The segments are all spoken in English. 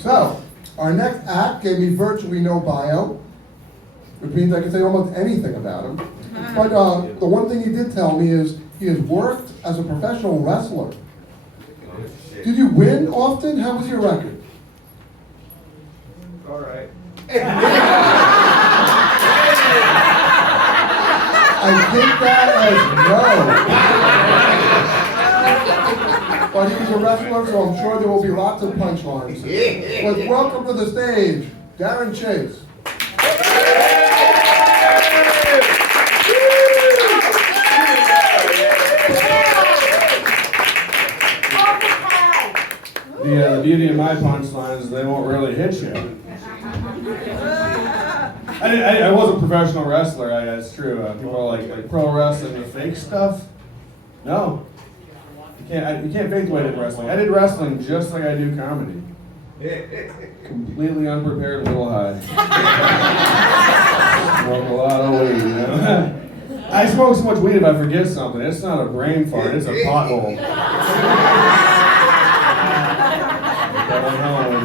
So, our next act gave me virtually no bio, which means I can say almost anything about him. But the one thing he did tell me is he has worked as a professional wrestler. Did you win often? How was your record? All right. I take that as no. But he was a wrestler, so I'm sure there will be lots of punchlines. But welcome to the stage, Darren Chase. The beauty of my punchlines is they won't really hit you. I was a professional wrestler, that's true. People are like pro wrestling, the fake stuff. No. You can't fake the way I did wrestling. I did wrestling just like I do comedy. Completely unprepared, a little high. Smoke a lot of weed, you know? I smoke so much weed if I forget something. It's not a brain fart, it's a pothole.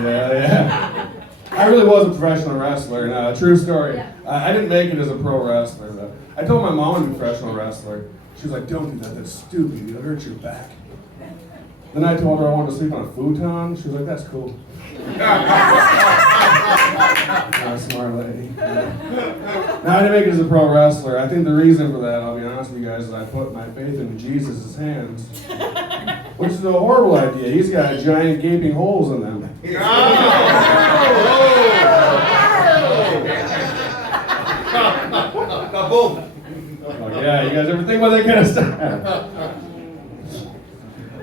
Yeah. I really was a professional wrestler, and true story. I didn't make it as a pro wrestler, though. I told my mom I'm a professional wrestler. She was like, "Don't do that, that's stupid, it'll hurt your back." Then I told her I wanted to sleep on a futon. She was like, "That's cool." Smart lady. Now, I didn't make it as a pro wrestler. I think the reason for that, I'll be honest with you guys, is I put my faith in Jesus' hands. Which is a horrible idea. He's got giant gaping holes in them. Boom. Like, yeah, you guys ever think about that kind of stuff?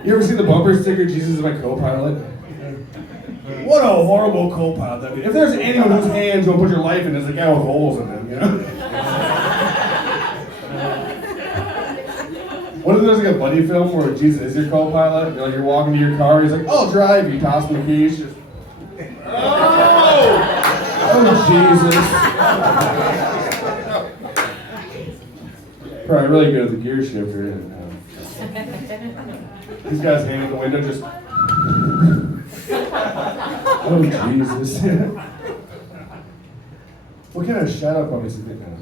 You ever see the bumper sticker, Jesus is my co-pilot? What a horrible co-pilot that'd be. If there's anyone whose hands will put your life in, it's the guy with holes in them, you know? What if there's like a buddy film where Jesus is your co-pilot? You're walking to your car, he's like, "Oh, drive." You toss him the keys, just... Oh, Jesus. Probably really good at the gear shifter. He's got his hand in the window, just... Oh, Jesus. What kind of shadow puppets is it now?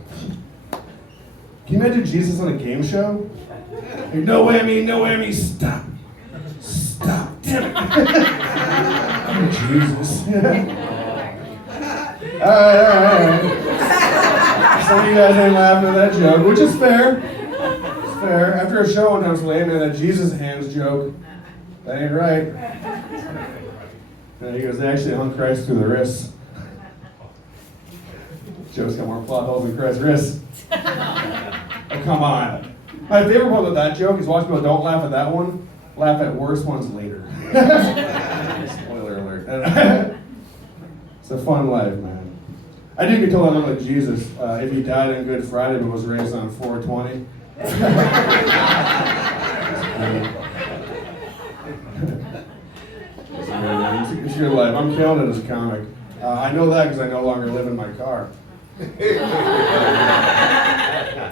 Can you imagine Jesus on a game show? Like, no whammy, stop. Stop, damn it. Oh, Jesus. Alright. Some of you guys ain't laughing at that joke, which is fair. It's fair. After a show one time, I was laughing at that Jesus hands joke. That ain't right. And he goes, "They actually hung Christ through the wrists." Joe's got more plot holes than Christ's wrists. Oh, come on. My favorite part of that joke is watch people don't laugh at that one, laugh at worse ones later. Spoiler alert. It's a fun life, man. I do get told I look like Jesus if he died on Good Friday but was raised on 420. It's your life. I'm killing it as a comic. I know that because I no longer live in my car.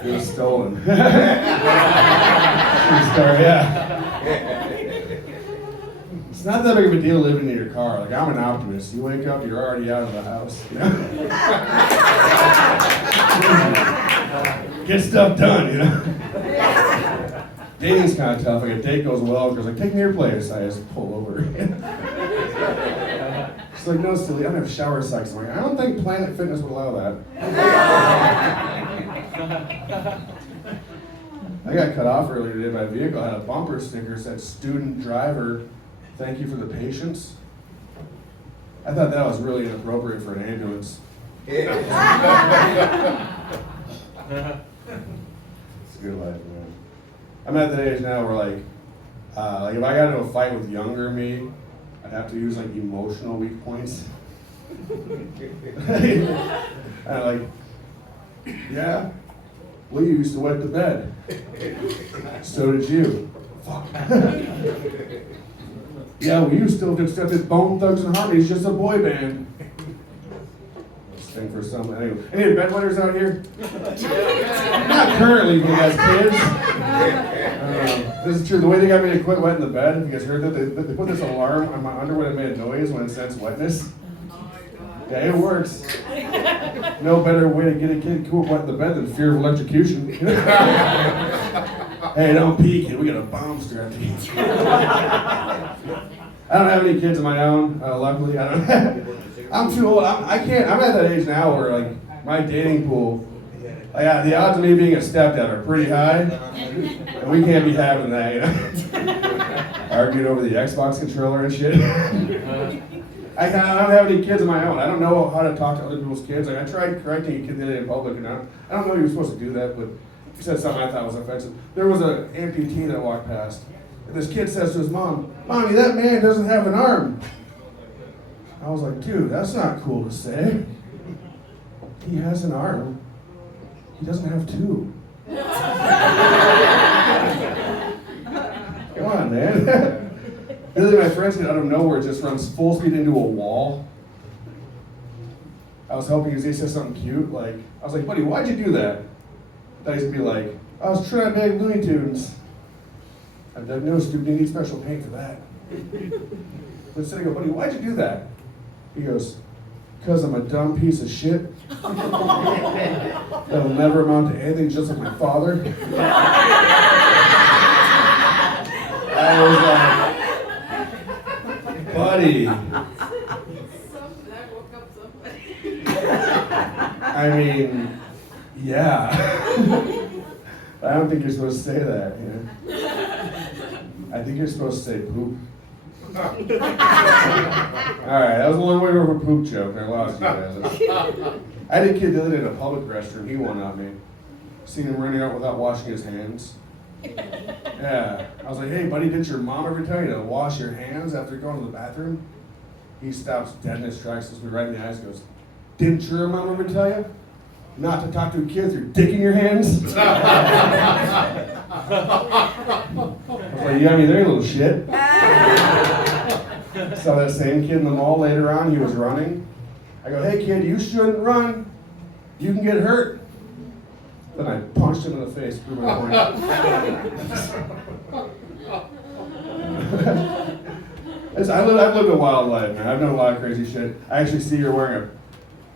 It was stolen. True story, yeah. It's not that big of a deal living in your car. Like, I'm an optimist. You wake up, you're already out of the house. You know? Get stuff done, you know? Dating's kind of tough. Like, a date goes well, girl's like, "Take me to your place." I just pull over. She's like, "No, silly, I don't have shower sex." I'm like, "I don't think Planet Fitness would allow that." I got cut off earlier today by a vehicle. I had a bumper sticker that said, "Student driver, thank you for the patience." I thought that was really inappropriate for an ambulance. It's a good life, man. I'm at the age now where like if I got into a fight with younger me, I'd have to use like emotional weak points. And like, "Yeah, well, you used to wet the bed. So did you. Fuck." "Yeah, well, you still accepted Bone Thugs and Harmony. It's just a boy band." Thing for some. Anyway, any bedwetters out here? Not currently, you guys kids. This is true. The way they got me to quit wetting the bed, you guys heard that? They put this alarm on my underwear that made a noise when it sensed wetness. Yeah, it works. No better way to get a kid quit wetting the bed than fear of electrocution. Hey, don't pee, kid. We got a bomb strapped to you. I don't have any kids of my own, luckily. I don't. I'm too old. I can't. I'm at that age now where like my dating pool, the odds of me being a stepdad are pretty high, and we can't be having that. You know, arguing over the Xbox controller and shit. I don't have any kids of my own. I don't know how to talk to other people's kids. Like I tried correcting a kid the other day in public, and I don't know you're supposed to do that, but he said something I thought was offensive. There was an amputee that walked past, and this kid says to his mom, "Mommy, that man doesn't have an arm." I was like, dude, that's not cool to say. He has an arm. He doesn't have two. Come on, man. The other day, my friend's kid out of nowhere just runs full speed into a wall. I was hoping he said something cute, like, I was like, buddy, why'd you do that? I used to be like, I was trying to make Looney Tunes. I've diagnosed you need special paint for that. But instead I go, buddy, why'd you do that? He goes, because I'm a dumb piece of shit. That'll never amount to anything, just like my father. I was like, buddy. I mean, yeah. I don't think you're supposed to say that. You know? I think you're supposed to say poop. Alright, that was a long way over a poop joke. I lost you guys. I had a kid the other day in a public restroom. He won on me. Seen him running out without washing his hands. Yeah. I was like, hey, buddy, didn't your mom ever tell you to wash your hands after going to the bathroom? He stops dead in his tracks, looks me right in the eyes, and goes, didn't your mom ever tell you not to talk to a kid with your dick in your hands? I was like, you got me there, you little shit. Saw that same kid in the mall later on, he was running. I go, hey kid, you shouldn't run. You can get hurt. Then I punched him in the face, through my point. I've lived a wild life, man. I've done a lot of crazy shit. I actually see you're wearing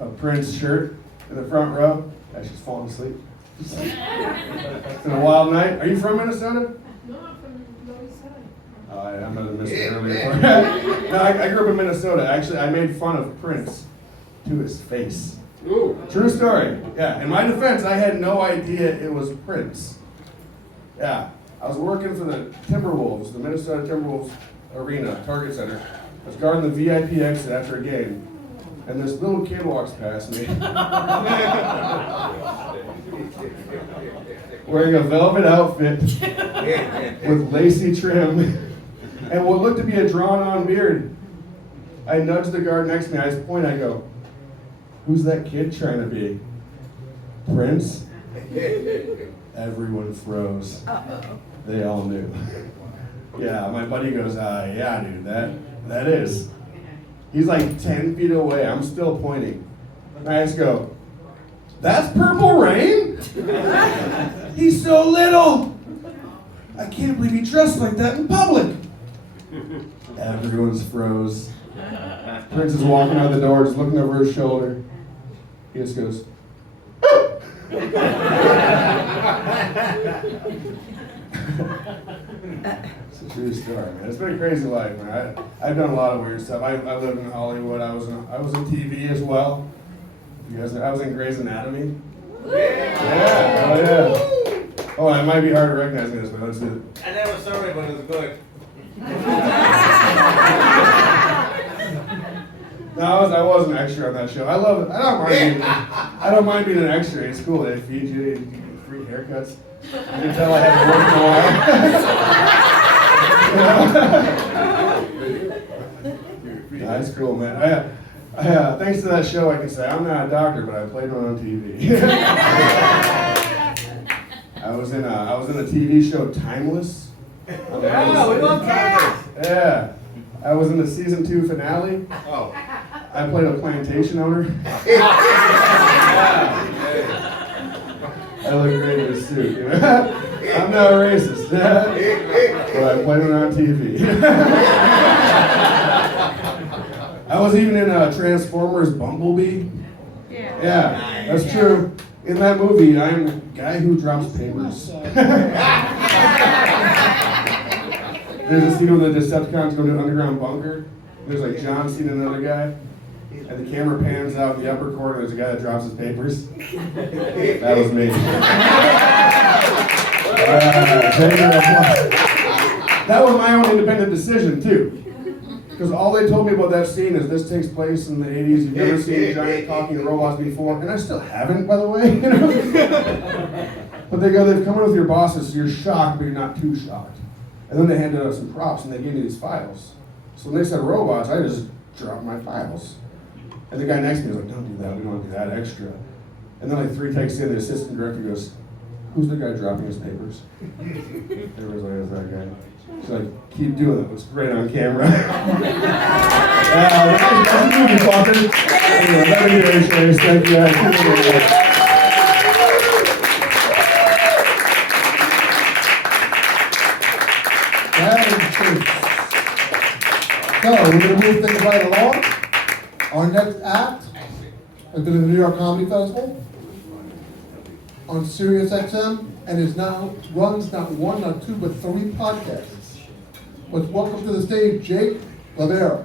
a Prince shirt in the front row. She's falling asleep. It's been a wild night. Are you from Minnesota? No, I'm from Minnesota. I might have missed it earlier. No, I grew up in Minnesota. Actually, I made fun of Prince to his face. Ooh. True story. Yeah. In my defense, I had no idea it was Prince. Yeah. I was working for the Timberwolves, the Minnesota Timberwolves arena, Target Center. I was guarding the VIP exit after a game. And this little kid walks past me. Wearing a velvet outfit with lacy trim and what looked to be a drawn-on beard. I nudged the guard next to me. I just point. I go, who's that kid trying to be? Prince? Everyone froze. They all knew. Yeah, my buddy goes, yeah, dude, that is. He's like 10 feet away. I'm still pointing. I just go, that's Purple Rain? He's so little. I can't believe he dressed like that in public. Everyone's froze. Prince is walking out the door, just looking over his shoulder. He just goes, It's a true story, man. It's been a crazy life, man. I've done a lot of weird stuff. I lived in Hollywood. I was in TV as well. You guys know, I was in Grey's Anatomy. Yeah, oh yeah. Oh, it might be hard to recognize me this way. Let's do it. I never saw it, but it was good. No, I was an extra on that show. I love it. I don't mind being an extra. It's cool. They feed you. You get free haircuts. You can tell I haven't worked in a while. That's cool, man. Thanks to that show, I can say I'm not a doctor, but I played one on TV. I was in a TV show, Timeless. Yeah, we love Timeless. Yeah. I was in the season 2 finale. Oh. I played a plantation owner. I look great in a suit. You know? I'm not racist, but I played it on TV. I was even in Transformers Bumblebee. Yeah, that's true. In that movie, I'm the guy who drops papers. There's a scene where the Decepticons go to an underground bunker. There's like John Cena and another guy. And the camera pans out in the upper corner, there's a guy that drops his papers. That was me. That was my own independent decision, too. Because all they told me about that scene is this takes place in the 80s. You've never seen giant talking robots before. And I still haven't, by the way. You know? But they've come in with your bosses, so you're shocked, but you're not too shocked. And then they handed us some props, and they gave me these files. So when they said robots, I just dropped my files. And the guy next to me was like, don't do that, we don't want to do that extra. And then like 3 takes in, the assistant director goes, who's the guy dropping his papers? Everybody's like, it's that guy. She's like, keep doing it, looks great on camera. That's a movie, fucker. Anyway, that video is thank you guys. So, we're going to move things right along. Our next act has been in the New York Comedy Festival on Sirius XM and runs not 1, not 2, but 3 podcasts. Let's welcome to the stage Jake Lavera.